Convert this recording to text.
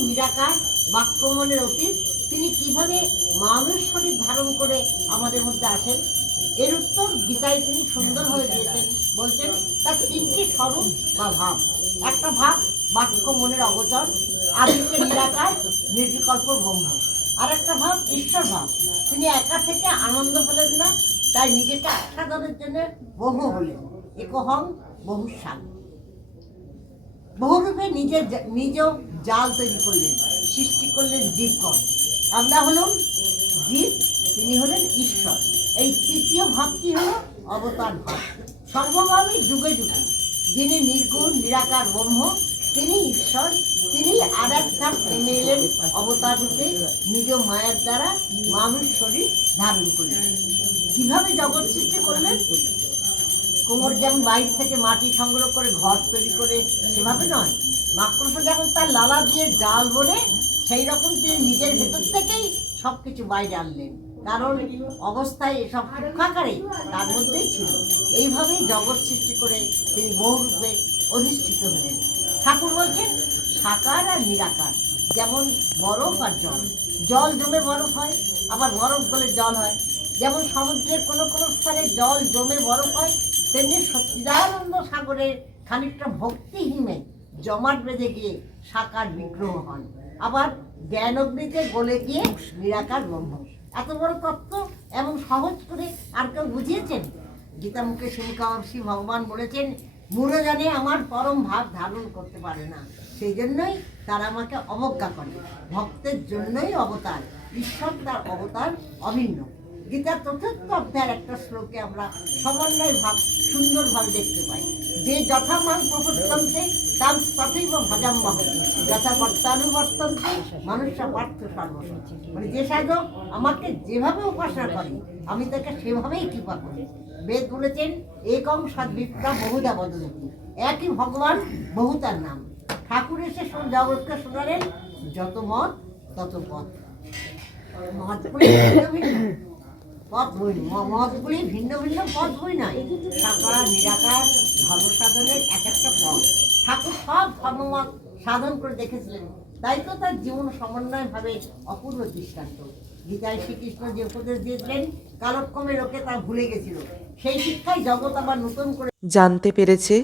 নিরাকার বাক্যমনের অতীত তিনি কীভাবে মানুষ শরীর ধারণ করে আমাদের মধ্যে আসেন? এর উত্তর গীতায় তিনি সুন্দরভাবে দিয়েছেন। বলছেন তার তিনটি স্বরূপ বা ভাব। একটা ভাব বাক্য মনের অগোচর আদিত্য নিরাকার নির্বিকল্প ব্রহ্ম। আর একটা ভাব ঈশ্বর ভাব। তিনি একা থেকে আনন্দ পেলেন না তাই নিজেকে আস্বাদনের জন্য বহু হলেন। একহং বহুসান বহুরূপে নিজের নিজ জাল তৈরি করলেন, সৃষ্টি করলেন জীবগণ। আমরা হলাম জীব, তিনি হলেন ঈশ্বর। এই তৃতীয় ভাবটি হল? অবতার ভাব। সর্বভাবে যুগে যুগে, যিনি নির্গুণ, নিরাকার, ব্রহ্ম, তিনি ঈশ্বর, তিনি আর এক ধাপ নেমে এলেন, অবতার রূপে নিজ মায়ের দ্বারা মানুষ শরীর ধারণ করলেন। কীভাবে জগৎ সৃষ্টি করলেন? কোমর যেমন বাইরে থেকে মাটি সংগ্রহ করে ঘর তৈরি করে, সেভাবে নয়। মাকড়স যেমন তার লালা দিয়ে জাল বলে সেই রকম তিনি নিজের ভেতর থেকেই সব কিছু বাইরে আনলেন। কারণ অবস্থায় এসব সূক্ষাকারে তার মধ্যেই ছিল। এইভাবেই জগৎ সৃষ্টি করে তিনি বহুরূপে অধিষ্ঠিত হলেন। ঠাকুর বলছেন, সাকার আর নিরাকার, যেমন বরফ আর জল। জল জমে বরফ হয়, আবার বরফ গলে জল হয়। যেমন সমুদ্রের কোনো কোনো স্থানে জল জমে বরফ হয় তেমনি সচ্চিদানন্দ সাগরের খানিকটা ভক্তিহীনে জমাট বেঁধে গিয়ে সাকার বিগ্রহ হন। আবার জ্ঞানগ্নিতে গলে গিয়ে নিরাকার ব্রহ্ম। এত বড় তত্ত্ব এমন সহজ করে আর কেউ বুঝিয়েছেন? গীতামুখে শুনকাবর্ষী ভগবান বলেছেন মূঢ় জানে আমার পরম ভাব ধারণ করতে পারে না। সেই জন্যই তারা আমাকে অবজ্ঞা করে। ভক্তের জন্যই অবতার, ঈশ্বর তার অবতার অভিন্ন। গীতার চতুর্থ অধ্যায়ের একটা শ্লোকে আমরা সমন্বয় ভাব সুন্দরভাবে দেখতে পাই। যে যথা যথামান প্রবর্তন্তে তাম তথৈব ভজাম্মহ যথা বর্তানুবর্তন্তে মানুষরা পার্থ সর্বস্ব। মানে যে সাধক আমাকে যেভাবে উপাসনা করে, আমি তাকে সেভাবেই কৃপা করি। বেদ বলেছেন একম সদ্বিপ্রা বহুদা বদলতি একই ভগবান বহু তার নাম। ঠাকুর এসে জগৎকে শোনালেন, যত মত, তত পথ। ভিন্ন পথ বই মতগুলি ভিন্ন ভিন্ন পথ বই নয়। সাকার নিরাকার ধর্ম সাধনের এক একটা পথ। ঠাকুর সব ধর্মমত সাধন করে দেখেছিলেন। তাই তো তার জীবন সমন্বয় ভাবে অপূর্ব দৃষ্টান্ত। গীতায় শ্রীকৃষ্ণ যে উপদেশ দিয়েছিলেন, কালক্রমে লোকে তা ভুলে গেছিল। সেই শিক্ষায় জগৎ আবার নতুন করে জানতে পেরেছে